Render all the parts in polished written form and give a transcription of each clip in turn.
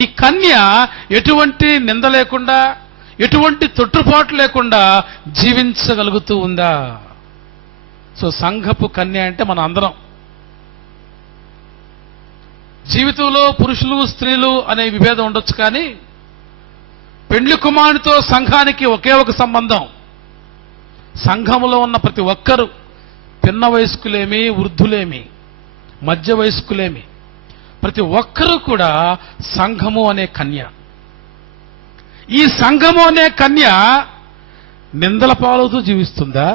ఈ కన్య ఎటువంటి నింద లేకుండా, ఎటువంటి తొట్టుపాటు లేకుండా జీవించగలుగుతూ ఉందా? సో సంఘపు కన్య అంటే మన అందరం. జీవితంలో పురుషులు స్త్రీలు అనే విభేదం ఉండొచ్చు, కానీ పెండ్లి కుమారునితో సంఘానికి ఒకే ఒక సంబంధం. సంఘములో ఉన్న ప్రతి ఒక్కరూ, పిన్న వయస్కులేమి, వృద్ధులేమి, మధ్య వయస్కులేమి, ప్రతి ఒక్కరూ కూడా సంఘము అనే కన్య. ఈ సంఘము అనే కన్య నిందల పాలవుతూ జీవిస్తుందా,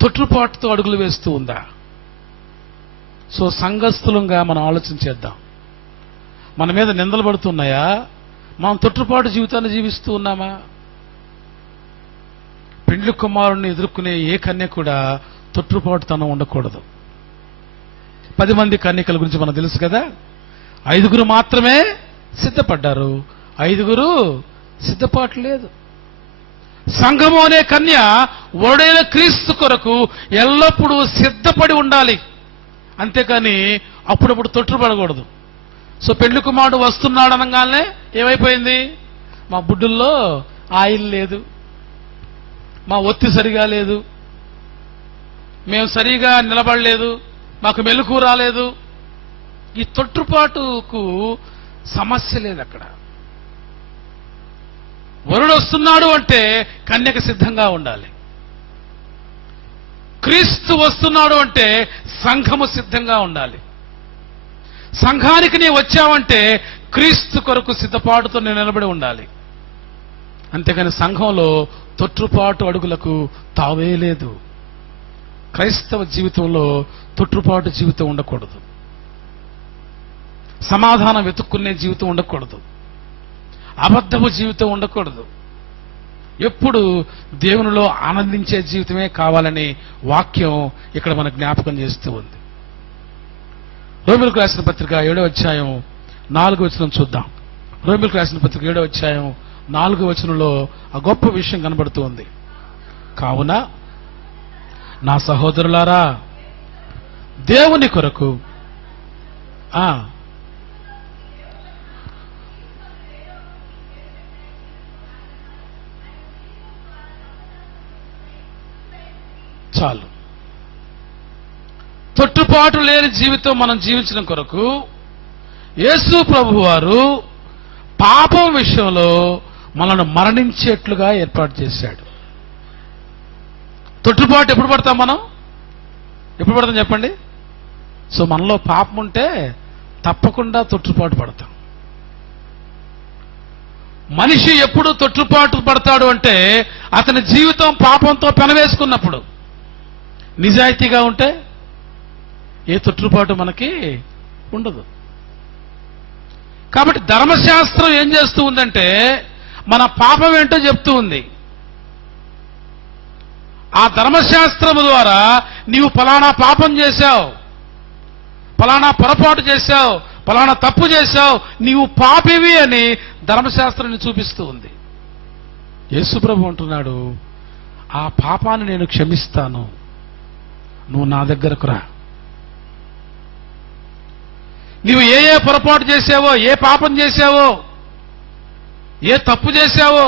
తొట్టుపాటుతో అడుగులు వేస్తూ ఉందా? సో సంఘస్థులంగా మనం ఆలోచన చేద్దాం. మన మీద నిందలు పడుతున్నాయా? మనం తొట్టుపాటు జీవితాన్ని జీవిస్తూ ఉన్నామా? పెండ్లి కుమారుణ్ణి ఎదుర్కొనే ఏ కన్య కూడా తొట్టుపాటుతనం ఉండకూడదు. 10 మంది కన్యకల గురించి మనకు తెలుసు కదా. 5 మాత్రమే సిద్ధపడ్డారు, 5 సిద్ధపాటు లేదు. సంఘము అనే కన్య వరుడైన క్రీస్తు కొరకు ఎల్లప్పుడూ సిద్ధపడి ఉండాలి, అంతేకాని అప్పుడప్పుడు తొట్టుపడకూడదు. సో పెళ్లి కుమారుడు వస్తున్నాడు అనగానే ఏమైపోయింది? మా బుడ్డుల్లో ఆయిల్ లేదు, మా ఒత్తి సరిగా లేదు, మేము సరిగా నిలబడలేదు, మాకు మెలకు రాలేదు. ఈ తొట్టుపాటుకు సమస్య లేదు అక్కడ. వరుడు వస్తున్నాడు అంటే కన్యక సిద్ధంగా ఉండాలి. క్రీస్తు వస్తున్నాడు అంటే సంఘము సిద్ధంగా ఉండాలి. సంఘానికి నీ వచ్చావంటే క్రీస్తు కొరకు సిద్ధపాటుతో నేను నిలబడి ఉండాలి, అంతేకాని సంఘంలో తొట్టుపాటు అడుగులకు తావే లేదు. క్రైస్తవ జీవితంలో తొట్టుపాటు జీవితం ఉండకూడదు, సమాధానం వెతుక్కునే జీవితం ఉండకూడదు, అబద్ధపు జీవితం ఉండకూడదు. ఎప్పుడు దేవునిలో ఆనందించే జీవితమే కావాలని వాక్యం ఇక్కడ మన జ్ఞాపకం చేస్తూ ఉంది. రోమిలకు రాసిన పత్రిక 7వ అధ్యాయం 4వ వచనం చూద్దాం. రోమిలకు రాసిన పత్రిక 7వ అధ్యాయం 4వ వచనంలో ఆ గొప్ప విషయం కనబడుతూ ఉంది. కావున నా సహోదరులారా, దేవుని కొరకు చాలు. తొట్టుపాటు లేని జీవితం మనం జీవించడం కొరకు యేసు ప్రభువు వారు పాపం విషయంలో మనల్ని మరణించేట్లుగా ఏర్పాటు చేశాడు. తొట్టుపాటు ఎప్పుడు పడతాం మనం? ఎప్పుడు పడతాం చెప్పండి? సో మనలో పాపం ఉంటే తప్పకుండా తొట్టుపాటు పడతాం. మనిషి ఎప్పుడు తొట్టుపాటు పడతాడు అంటే అతని జీవితం పాపంతో పెనవేసుకున్నప్పుడు. నిజాయితీగా ఉంటే ఏ తొట్టుపాటు మనకి ఉండదు. కాబట్టి ధర్మశాస్త్రం ఏం చేస్తూ ఉందంటే మన పాపం ఏంటో చెప్తూ ఉంది. ఆ ధర్మశాస్త్రము ద్వారా నీవు ఫలానా పాపం చేశావు, ఫలానా పొరపాటు చేశావు, ఫలానా తప్పు చేశావు, నీవు పాపివి అని ధర్మశాస్త్రాన్ని చూపిస్తూ ఉంది. యేసుప్రభు అంటున్నాడు, ఆ పాపాన్ని నేను క్షమిస్తాను, నువ్వు నా దగ్గరకు రా. నీవు ఏ ఏ పొరపాటు చేశావో, ఏ పాపం చేశావో, ఏ తప్పు చేశావో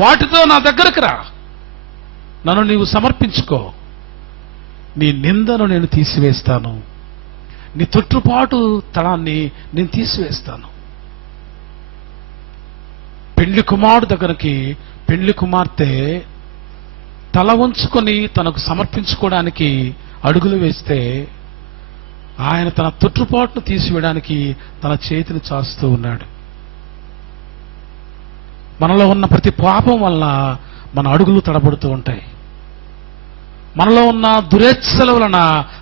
వాటితో నా దగ్గరకు రా, నన్ను నీవు సమర్పించుకో, నీ నిందను నేను తీసివేస్తాను, నీ తొట్టుపాటు తడాన్ని నేను తీసివేస్తాను. పెండ్లి కుమారుడు దగ్గరికి పెండ్లి కుమార్తె తల వంచుకొని తనకు సమర్పించుకోవడానికి అడుగులు వేస్తే ఆయన తన తొట్టుపాటును తీసివేయడానికి తన చేతిని చాస్తూ ఉన్నాడు. మనలో ఉన్న ప్రతి పాపం వలన మన అడుగులు తడబడుతూ ఉంటాయి. మనలో ఉన్న దురేచ్ఛల వలన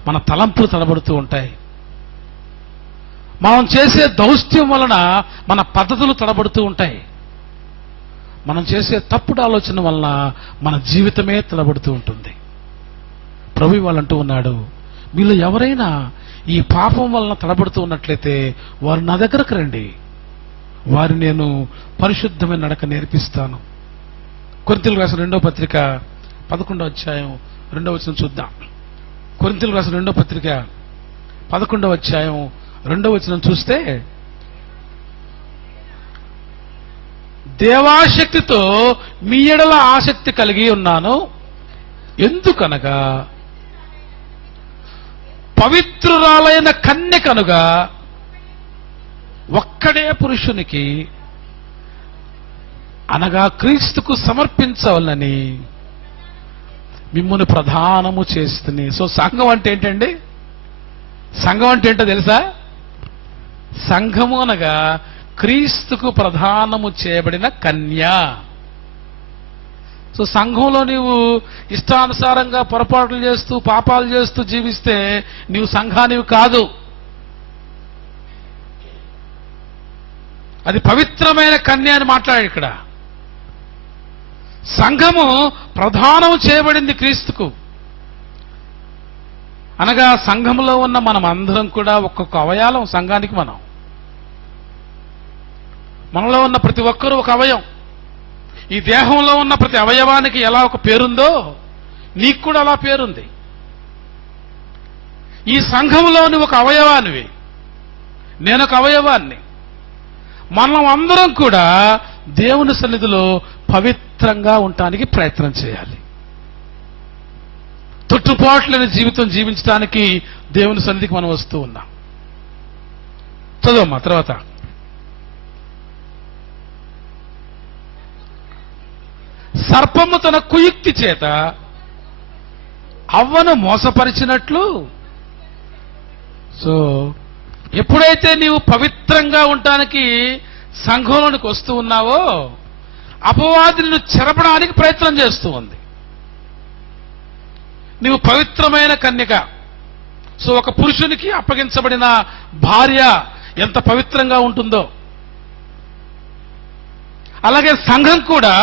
మన తలంపులు తడబడుతూ ఉంటాయి. మనం చేసే దౌష్ట్యం వలన మన పద్ధతులు తడబడుతూ ఉంటాయి. మనం చేసే తప్పుడు ఆలోచన వలన మన జీవితమే తడబడుతూ ఉంటుంది. ప్రభువు వాళ్ళంటూ ఉన్నాడు, మీలో ఎవరైనా ఈ పాపం వలన తడబడుతూ ఉన్నట్లయితే వారు నా దగ్గరకు రండి, వారు నేను పరిశుద్ధమైన నడక నేర్పిస్తాను. కొరింథీయులకు రాసిన 2వ పత్రిక 11వ అధ్యాయం 2వ వచనం చూద్దాం. కొరింథీయులకు రాసిన 2వ పత్రిక 11వ అధ్యాయం 2వ వచనం చూస్తే, దేవాశక్తితో మీ ఎడల ఆసక్తి కలిగి ఉన్నాను. ఎందుకనగా పవిత్రురాలైన కన్యకనుగా ఒక్కడే పురుషునికి అనగా క్రీస్తుకు సమర్పించవలని మిమ్మును ప్రధానము చేస్తుంది. సో సంఘం అంటే ఏంటండి? సంఘం అంటే ఏంటో తెలుసా? సంఘము అనగా క్రీస్తుకు ప్రధానము చేయబడిన కన్య. సో సంఘంలో నీవు ఇష్టానుసారంగా పొరపాట్లు చేస్తూ పాపాలు చేస్తూ జీవిస్తే నీవు సంఘానివి కాదు. అది పవిత్రమైన కన్య అని మాట్లాడాడు ఇక్కడ. సంఘము ప్రధానం చేయబడింది క్రీస్తుకు అనగా సంఘంలో ఉన్న మనం అందరం కూడా ఒక్కొక్క అవయవం సంఘానికి. మనలో ఉన్న ప్రతి ఒక్కరూ ఒక అవయవం. ఈ దేహంలో ఉన్న ప్రతి అవయవానికి ఎలా ఒక పేరుందో నీకు కూడా అలా పేరుంది. ఈ సంఘంలోని ఒక అవయవానివి, నేనొక అవయవాన్ని. మనం అందరం కూడా దేవుని సన్నిధిలో పవిత్రంగా ఉండటానికి ప్రయత్నం చేయాలి. తొట్టుపాట్లేని జీవితం జీవించడానికి దేవుని సన్నిధికి మనం వస్తూ ఉన్నాం. చదవమ్మా తర్వాత. సర్పము తన కుయుక్తి చేత అవ్వను మోసపరిచినట్లు. సో ఎప్పుడైతే నీవు పవిత్రంగా ఉండటానికి సంఘంలోనికి వస్తూ ఉన్నావో అపవాదిని చెరపడానికి ప్రయత్నం చేస్తూ ఉంది. నీవు పవిత్రమైన కన్యక. సో ఒక పురుషునికి అప్పగించబడిన భార్య ఎంత పవిత్రంగా ఉంటుందో అలాగే సంఘం కూడా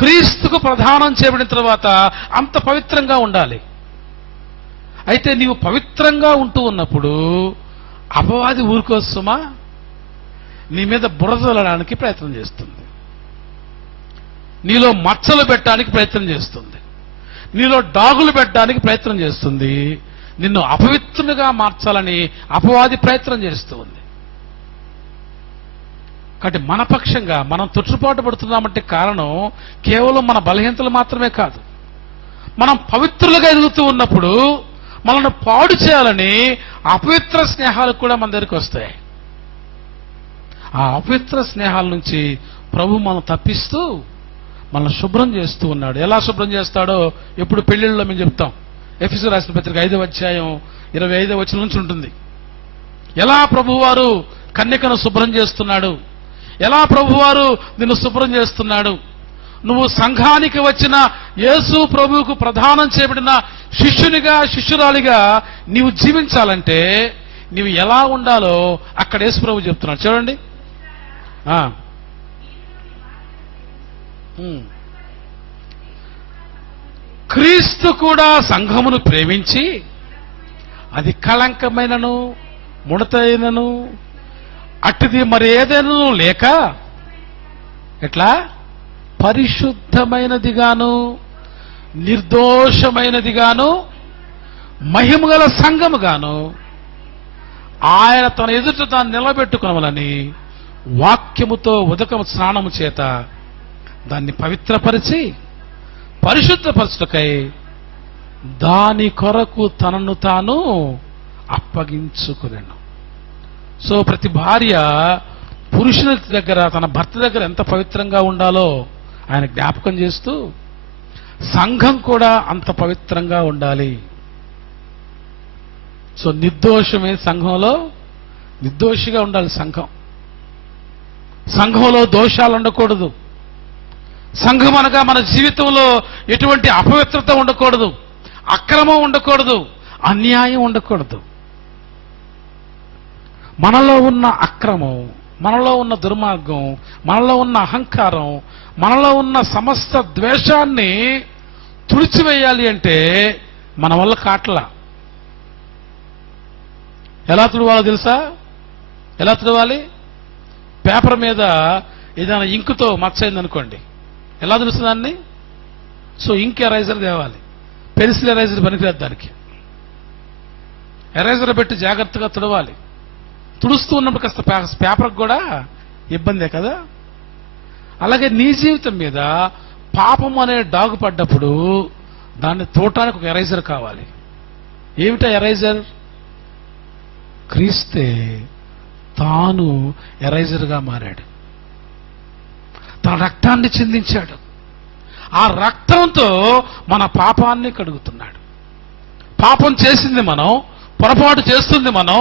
క్రీస్తుకు ప్రధానం చేయబడిన తర్వాత అంత పవిత్రంగా ఉండాలి. అయితే నీవు పవిత్రంగా ఉంటూ ఉన్నప్పుడు అపవాది ఊరుకోసమా నీ మీద బురదలడానికి ప్రయత్నం చేస్తుంది, నీలో మచ్చలు పెట్టడానికి ప్రయత్నం చేస్తుంది, నీలో డాగులు పెట్టడానికి ప్రయత్నం చేస్తుంది, నిన్ను అపవిత్రునిగా మార్చాలని అపవాది ప్రయత్నం చేస్తూ ఉంది. కాబట్టి మన పక్షంగా మనం తొట్టుపాటు పడుతున్నామంటే కారణం కేవలం మన బలహీనతలు మాత్రమే కాదు. మనం పవిత్రులుగా ఎదుగుతూ ఉన్నప్పుడు మనల్ని పాడు చేయాలని అపవిత్ర స్నేహాలు కూడా మన దగ్గరికి వస్తాయి. ఆ అపవిత్ర స్నేహాల నుంచి ప్రభు మనం తప్పిస్తూ మనల్ని శుభ్రం చేస్తూ ఉన్నాడు. ఎలా శుభ్రం చేస్తాడో ఎప్పుడు పెళ్లిళ్ళలో మేము చెప్తాం. ఎఫెసీయులకు రాసిన పత్రిక 5వ అధ్యాయం 25వ వచనం నుంచి ఉంటుంది. ఎలా ప్రభువారు కన్యకను శుభ్రం చేస్తున్నాడు, ఎలా ప్రభువారు నిన్ను శుభ్రం చేస్తున్నాడు. నువ్వు సంఘానికి వచ్చిన యేసు ప్రభువుకు ప్రదానం చేయబడిన శిష్యునిగా శిష్యురాలిగా నీవు జీవించాలంటే నీవు ఎలా ఉండాలో అక్కడ యేసు ప్రభు చెప్తున్నాడు. చూడండి, క్రీస్తు కూడా సంఘమును ప్రేమించి అది కళంకమైనను ముడతైనను అట్టిది మరి ఏదైనా లేక ఎట్లా పరిశుద్ధమైనదిగాను నిర్దోషమైనదిగాను మహిమగల సంఘముగాను ఆయన తన ఎదుట దాన్ని నిలబెట్టుకునవలని వాక్యముతో ఉదకము స్నానము చేత దాన్ని పవిత్రపరిచి పరిశుద్ధపరచుటకై దాని కొరకు తనను తాను అప్పగించుకునేను. సో ప్రతి భార్య పురుషుని దగ్గర తన భర్త దగ్గర ఎంత పవిత్రంగా ఉండాలో ఆయన జ్ఞాపకం చేస్తూ సంఘం కూడా అంత పవిత్రంగా ఉండాలి. సో నిర్దోషమే సంఘంలో నిర్దోషిగా ఉండాలి. సంఘంలో దోషాలు ఉండకూడదు. సంఘం అనగా మన జీవితంలో ఎటువంటి అపవిత్రత ఉండకూడదు, అక్రమం ఉండకూడదు, అన్యాయం ఉండకూడదు. మనలో ఉన్న అక్రమం, మనలో ఉన్న దుర్మార్గం, మనలో ఉన్న అహంకారం, మనలో ఉన్న సమస్త ద్వేషాన్ని తుడిచివేయాలి అంటే మన వల్ల కాట్లా. ఎలా తుడవాలో తెలుసా? ఎలా తుడవాలి? పేపర్ మీద ఏదైనా ఇంకుతో మచ్చైందనుకోండి, ఎలా తెలుస్తుంది దాన్ని? సో ఇంక్ ఎరైజర్ తేవాలి. పెన్సిల్ ఎరైజర్ పనికిరాదు దానికి. ఎరైజర్ పెట్టి జాగ్రత్తగా తుడవాలి. తుడుస్తూ ఉన్నప్పుడు కాస్త పేపర్కి కూడా ఇబ్బందే కదా. అలాగే నీ జీవితం మీద పాపం అనే డాగు పడ్డప్పుడు దాన్ని తోటానికి ఒక ఎరైజర్ కావాలి. ఏమిటా ఎరైజర్? క్రీస్తే తాను ఎరైజర్గా మారాడు. తన రక్తాన్ని చిందించాడు. ఆ రక్తంతో మన పాపాన్ని కడుగుతున్నాడు. పాపం చేసింది మనం, పొరపాటు చేస్తుంది మనం,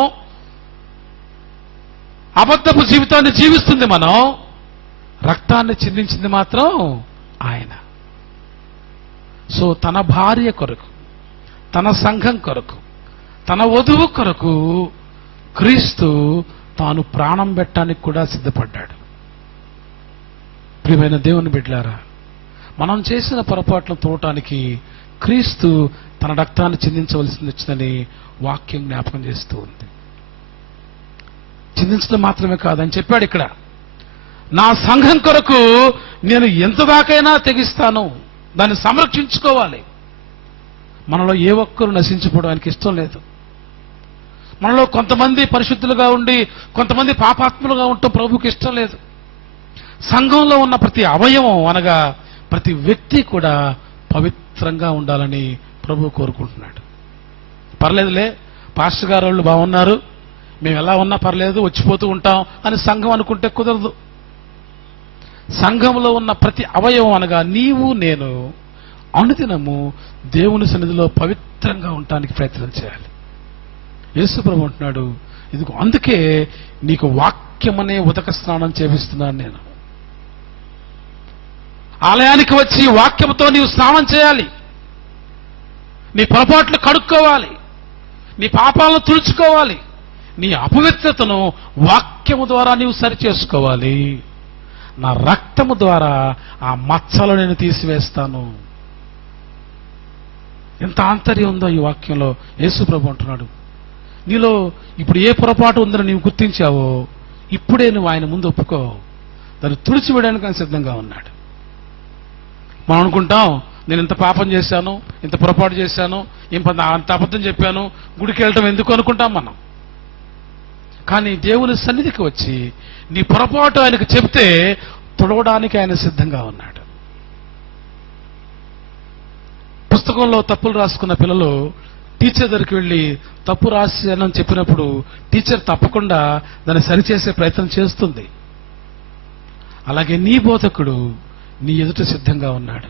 అబద్ధపు జీవితాన్ని జీవిస్తుంది మనం, రక్తాన్ని చిందించింది మాత్రం ఆయన. సో తన భార్య కొరకు, తన సంఘం కొరకు, తన వధువు కొరకు క్రీస్తు తాను ప్రాణం పెట్టడానికి కూడా సిద్ధపడ్డాడు. ప్రియమైన దేవుని బిడ్డలారా, మనం చేసిన పొరపాట్లను తోడటానికి క్రీస్తు తన రక్తాన్ని చిందించవలసింది వచ్చిందని వాక్యం జ్ఞాపకం చేస్తూ ఉంది. చిందించడం మాత్రమే కాదని చెప్పాడు ఇక్కడ. నా సంఘం కొరకు నేను ఎంత దాకైనా తెగిస్తాను, దాన్ని సంరక్షించుకోవాలి. మనలో ఏ ఒక్కరు నశించిపోవడానికి ఇష్టం లేదు. మనలో కొంతమంది పరిశుద్ధులుగా ఉండి కొంతమంది పాపాత్ములుగా ఉండటం ప్రభువుకి ఇష్టం లేదు. సంఘంలో ఉన్న ప్రతి అవయవం అనగా ప్రతి వ్యక్తి కూడా పవిత్రంగా ఉండాలని ప్రభువు కోరుకుంటున్నాడు. పర్లేదులే, పాస్టర్ గారు వాళ్ళు బాగున్నారు, మేము ఎలా ఉన్నా పర్లేదు, వచ్చిపోతూ ఉంటాం అని సంఘం అనుకుంటే కుదరదు. సంఘంలో ఉన్న ప్రతి అవయవం అనగా నీవు నేను అనుదినము దేవుని సన్నిధిలో పవిత్రంగా ఉండటానికి ప్రయత్నం చేయాలి. యేసు ప్రభు అంటున్నాడు, ఇదిగో అందుకే నీకు వాక్యమనే ఉదక స్నానం చేపిస్తున్నాను నేను. ఆలయానికి వచ్చి వాక్యంతో నీవు స్నానం చేయాలి. నీ పొరపాట్లు కడుక్కోవాలి, నీ పాపాలను తుడుచుకోవాలి, నీ అపవిత్రతను వాక్యము ద్వారా నీవు సరిచేసుకోవాలి. నా రక్తము ద్వారా ఆ మచ్చలు నేను తీసివేస్తాను. ఎంత ఆంతర్యం ఉందో ఈ వాక్యంలో. యేసు ప్రభు అంటున్నాడు, నీలో ఇప్పుడు ఏ పొరపాటు ఉందని నీవు గుర్తించావో ఇప్పుడే నువ్వు ఆయన ముందు ఒప్పుకో, దాన్ని తుడిచివేయడానికి ఆయన సిద్ధంగా ఉన్నాడు. మనం అనుకుంటాం, నేను ఇంత పాపం చేశాను, ఇంత పొరపాటు చేశాను, అంత అబద్ధం చెప్పాను, గుడికి వెళ్ళటం ఎందుకు అనుకుంటాం మనం. కానీ దేవుని సన్నిధికి వచ్చి నీ పొరపాటు ఆయనకు చెప్తే తుడవడానికి ఆయన సిద్ధంగా ఉన్నాడు. పుస్తకంలో తప్పులు రాసుకున్న పిల్లలు టీచర్ దగ్గరికి వెళ్ళి తప్పు రాశానని చెప్పినప్పుడు టీచర్ తప్పకుండా దాన్ని సరిచేసే ప్రయత్నం చేస్తుంది. అలాగే నీ బోధకుడు నీ ఎదుట సిద్ధంగా ఉన్నాడు.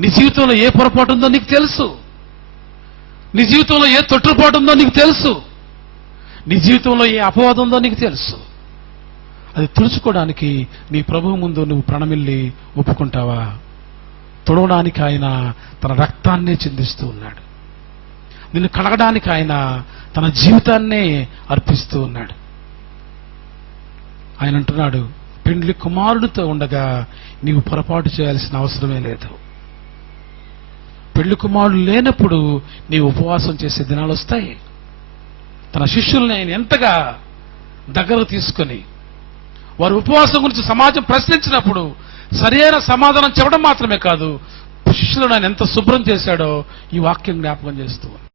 నీ జీవితంలో ఏ పొరపాటు ఉందో నీకు తెలుసు, నీ జీవితంలో ఏ తొట్టుపాటు ఉందో నీకు తెలుసు, నీ జీవితంలో ఏ అపవాదం ఉందో నీకు తెలుసు. అది తుడుచుకోవడానికి నీ ప్రభువు ముందు నువ్వు ప్రణమిల్లి ఒప్పుకుంటావా? తుడవడానికి ఆయన తన రక్తాన్నే చిందిస్తూ ఉన్నాడు. నిన్ను కడగడానికి ఆయన తన జీవితాన్నే అర్పిస్తూ ఉన్నాడు. ఆయన అంటున్నాడు, పెండ్లి కుమారుడితో ఉండగా నీవు పొరపాటు చేయాల్సిన అవసరమే లేదు. పెళ్లి కుమారుడు లేనప్పుడు నీవు ఉపవాసం చేసే దినాలు వస్తాయి. తన శిష్యుల్ని ఆయన ఎంతగా దగ్గరకు తీసుకొని వారి ఉపవాసం గురించి సమాజం ప్రశ్నించినప్పుడు సరైన సమాధానం చెప్పడం మాత్రమే కాదు, శిష్యులను ఆయన ఎంత శుభ్రం చేశాడో ఈ వాక్యం జ్ఞాపకం చేస్తూ ఉంది.